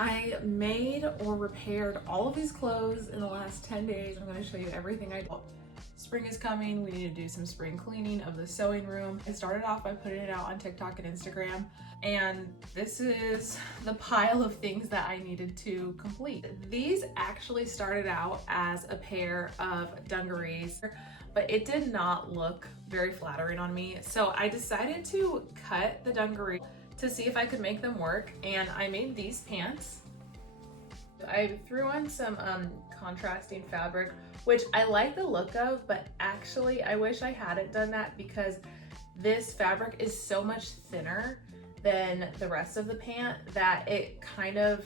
I made or repaired all of these clothes in the last 10 days. I'm going to show you everything I did. Spring is coming. We need to do some spring cleaning of the sewing room. I started off by putting it out on TikTok and Instagram, and this is the pile of things that I needed to complete. These actually started out as a pair of dungarees, but it did not look very flattering on me. So I decided to cut the dungaree to see if I could make them work, and I made these pants. I threw on some contrasting fabric, which I like the look of, but actually I wish I hadn't done that because this fabric is so much thinner than the rest of the pant that it kind of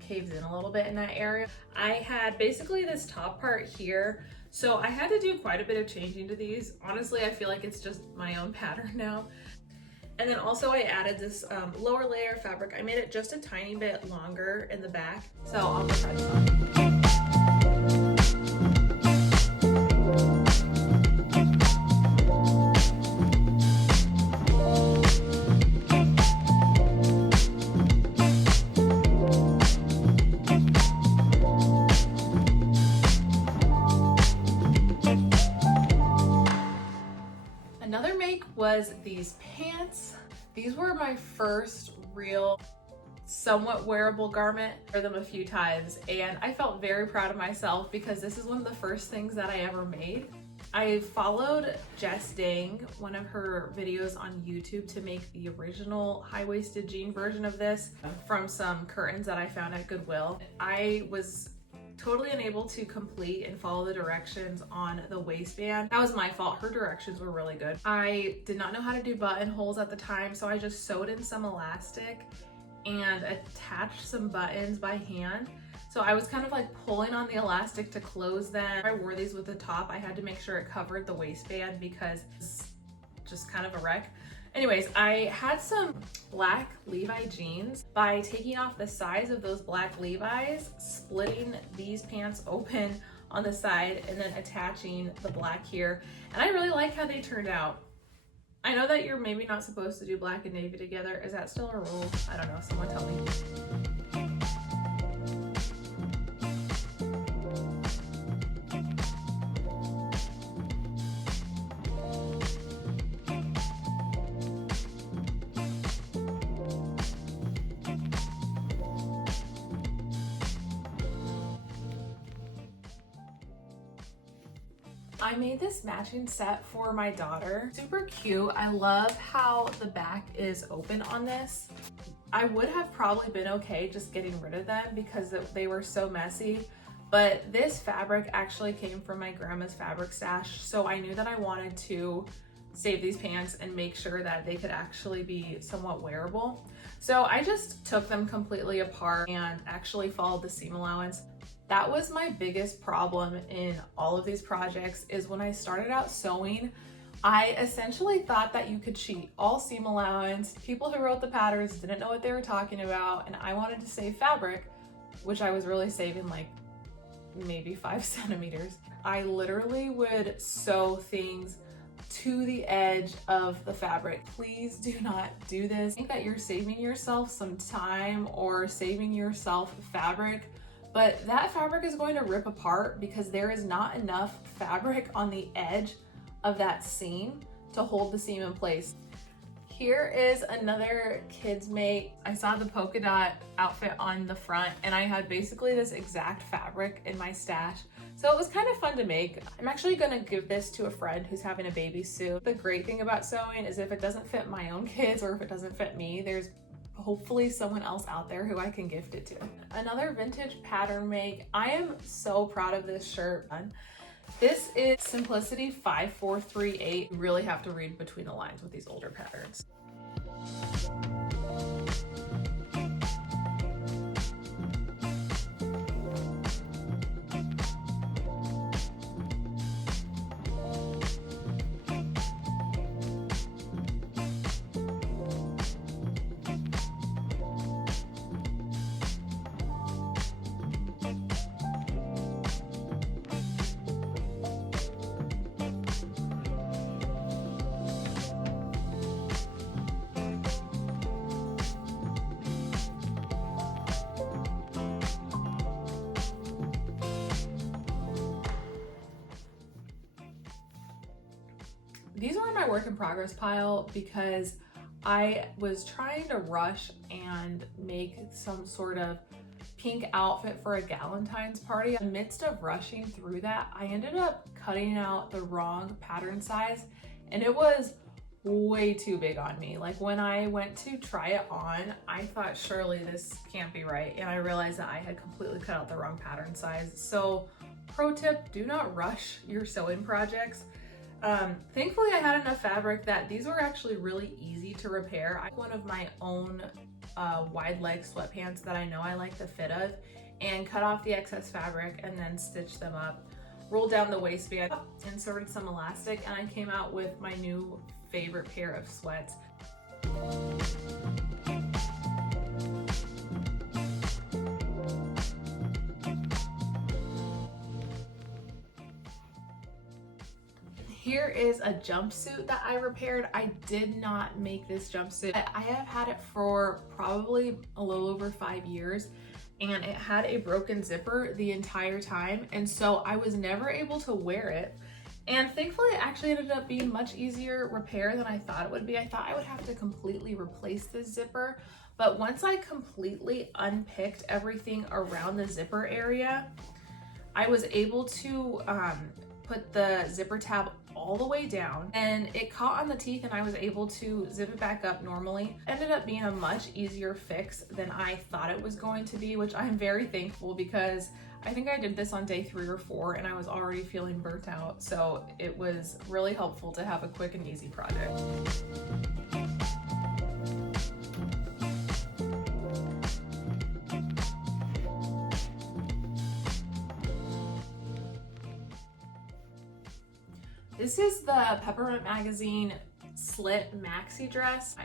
caves in a little bit in that area. I had basically this top part here, so I had to do quite a bit of changing to these. Honestly, I feel like it's just my own pattern now. And then also I added this lower layer of fabric. I made it just a tiny bit longer in the back. So I'll try this on. Another make was these pants. These were my first real somewhat wearable garment. I wore them a few times and I felt very proud of myself because this is one of the first things that I ever made. I followed Jess Dang, one of her videos on YouTube, to make the original high-waisted jean version of this from some curtains that I found at Goodwill. I was totally unable to complete and follow the directions on the waistband. That was my fault. Her directions were really good. I did not know how to do buttonholes at the time, so I just sewed in some elastic and attached some buttons by hand. So I was kind of like pulling on the elastic to close them. I wore these with the top. I had to make sure it covered the waistband because it's just kind of a wreck. Anyways, I had some black Levi jeans. By taking off the sides of those black Levi's, splitting these pants open on the side, and then attaching the black here. And I really like how they turned out. I know that you're maybe not supposed to do black and navy together. Is that still a rule? I don't know, someone tell me. I made this matching set for my daughter. Super cute. I love how the back is open on this. I would have probably been okay just getting rid of them because they were so messy, but this fabric actually came from my grandma's fabric stash, so I knew that I wanted to save these pants and make sure that they could actually be somewhat wearable. So I just took them completely apart and actually followed the seam allowance. That was my biggest problem in all of these projects, is when I started out sewing, I essentially thought that you could cheat all seam allowance. People who wrote the patterns didn't know what they were talking about, and I wanted to save fabric, which I was really saving like maybe 5 centimeters. I literally would sew things to the edge of the fabric. Please do not do this. I think that you're saving yourself some time or saving yourself fabric, but that fabric is going to rip apart because there is not enough fabric on the edge of that seam to hold the seam in place. Here is another kids make. I saw the polka dot outfit on the front and I had basically this exact fabric in my stash. So it was kind of fun to make. I'm actually gonna give this to a friend who's having a baby soon. The great thing about sewing is if it doesn't fit my own kids or if it doesn't fit me, there's hopefully someone else out there who I can gift it to. Another vintage pattern make. I am so proud of this shirt. This is Simplicity 5438. You really have to read between the lines with these older patterns. These are in my work in progress pile because I was trying to rush and make some sort of pink outfit for a Galentine's party. In the midst of rushing through that, I ended up cutting out the wrong pattern size, and it was way too big on me. Like when I went to try it on, I thought surely this can't be right, and I realized that I had completely cut out the wrong pattern size. So pro tip, do not rush your sewing projects. Thankfully I had enough fabric that these were actually really easy to repair. I have one of my own wide leg sweatpants that I know I like the fit of, and cut off the excess fabric and then stitched them up, rolled down the waistband, inserted some elastic, and I came out with my new favorite pair of sweats. Here is a jumpsuit that I repaired. I did not make this jumpsuit. I have had it for probably a little over 5 years, and it had a broken zipper the entire time, and so I was never able to wear it. And thankfully it actually ended up being much easier repair than I thought it would be. I thought I would have to completely replace this zipper, but once I completely unpicked everything around the zipper area, I was able to put the zipper tab all the way down, and it caught on the teeth and I was able to zip it back up normally. Ended up being a much easier fix than I thought it was going to be, which I'm very thankful, because I think I did this on day 3 or 4 and I was already feeling burnt out. So it was really helpful to have a quick and easy project. This is the Peppermint Magazine slit maxi dress.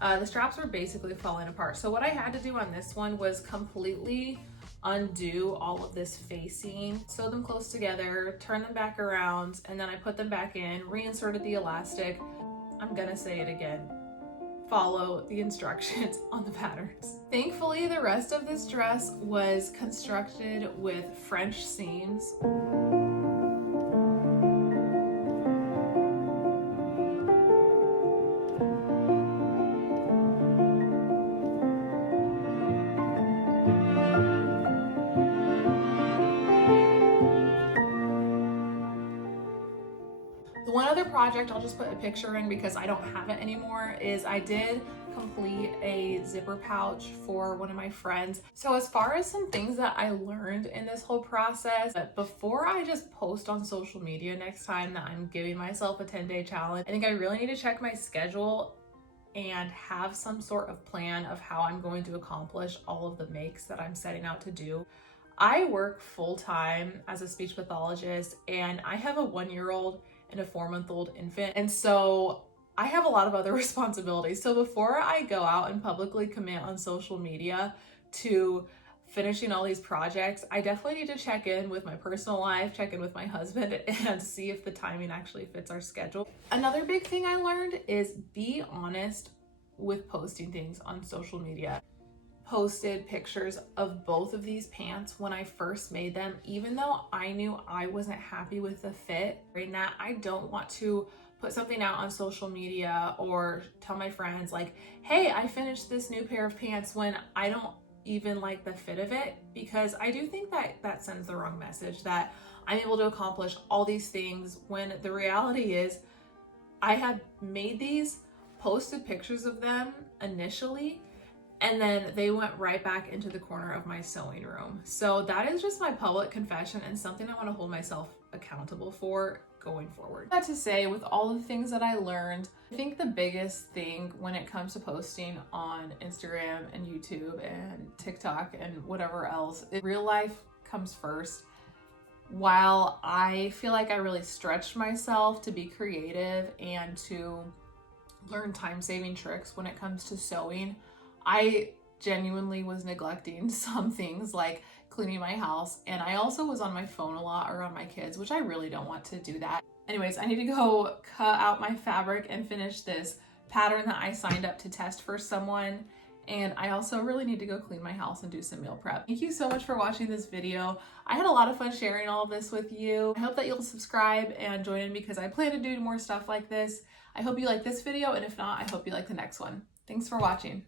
The straps were basically falling apart. So what I had to do on this one was completely undo all of this facing, sew them close together, turn them back around, and then I put them back in, reinserted the elastic. I'm gonna say it again. Follow the instructions on the patterns. Thankfully, the rest of this dress was constructed with French seams. One other project I'll just put a picture in because I don't have it anymore is I did complete a zipper pouch for one of my friends. So as far as some things that I learned in this whole process, before I just post on social media next time that I'm giving myself a 10-day challenge, I think I really need to check my schedule and have some sort of plan of how I'm going to accomplish all of the makes that I'm setting out to do. I work full-time as a speech pathologist, and I have a 1-year-old and a 4-month-old infant. And so I have a lot of other responsibilities. So before I go out and publicly commit on social media to finishing all these projects, I definitely need to check in with my personal life, check in with my husband, and see if the timing actually fits our schedule. Another big thing I learned is be honest with posting things on social media. Posted pictures of both of these pants when I first made them, even though I knew I wasn't happy with the fit. Right now, I don't want to put something out on social media or tell my friends like, hey, I finished this new pair of pants, when I don't even like the fit of it, because I do think that that sends the wrong message that I'm able to accomplish all these things, when the reality is I had made these, posted pictures of them initially, and then they went right back into the corner of my sewing room. So that is just my public confession and something I want to hold myself accountable for going forward. That to say, with all the things that I learned, I think the biggest thing when it comes to posting on Instagram and YouTube and TikTok and whatever else, real life comes first. While I feel like I really stretched myself to be creative and to learn time-saving tricks when it comes to sewing, I genuinely was neglecting some things like cleaning my house, and I also was on my phone a lot around my kids, which I really don't want to do that. Anyways, I need to go cut out my fabric and finish this pattern that I signed up to test for someone, And I also really need to go clean my house and do some meal prep. Thank you so much for watching this video. I had a lot of fun sharing all of this with you. I hope that you'll subscribe and join in because I plan to do more stuff like this. I hope you like this video, and if not, I hope you like the next one. Thanks for watching.